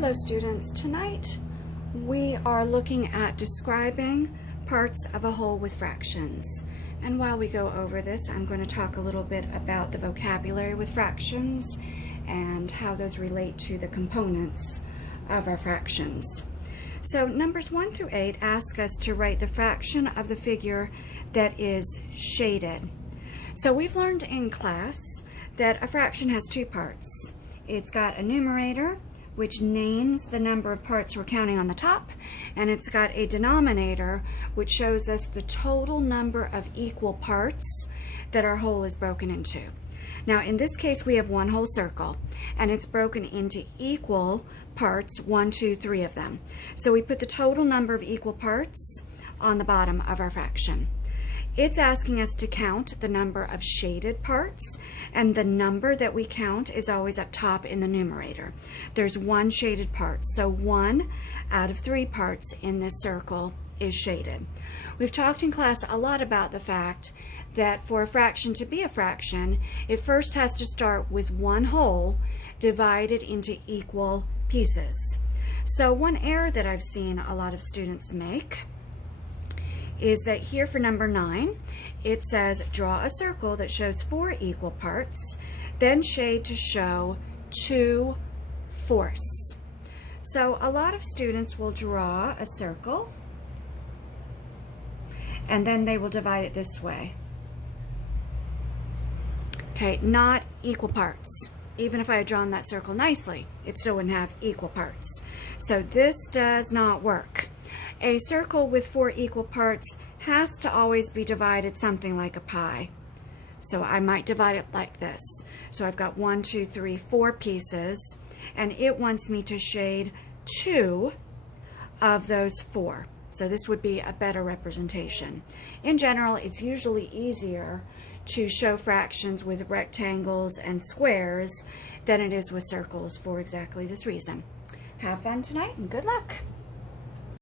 Hello students, tonight we are looking at describing parts of a whole with fractions. And while we go over this, I'm going to talk a little bit about the vocabulary with fractions and how those relate to the components of our fractions. So numbers 1 through 8 ask us to write the fraction of the figure that is shaded. So we've learned in class that a fraction has two parts. It's got a numerator, which names the number of parts we're counting on the top, and it's got a denominator, which shows us the total number of equal parts that our whole is broken into. Now in this case we have one whole circle, and it's broken into equal parts, 1, 2, 3 of them. So we put the total number of equal parts on the bottom of our fraction. It's asking us to count the number of shaded parts, and the number that we count is always up top in the numerator. There's one shaded part, so 1 out of 3 parts in this circle is shaded. We've talked in class a lot about the fact that for a fraction to be a fraction, it first has to start with one whole divided into equal pieces. So one error that I've seen a lot of students make is that here for number 9, it says draw a circle that shows 4 equal parts, then shade to show 2/4. So a lot of students will draw a circle and then they will divide it this way. Okay, not equal parts. Even if I had drawn that circle nicely, it still wouldn't have equal parts. So this does not work. A circle with 4 equal parts has to always be divided something like a pie. So I might divide it like this. So I've got 1, 2, 3, 4 pieces, and it wants me to shade 2 of those 4. So this would be a better representation. In general, it's usually easier to show fractions with rectangles and squares than it is with circles for exactly this reason. Have fun tonight and good luck.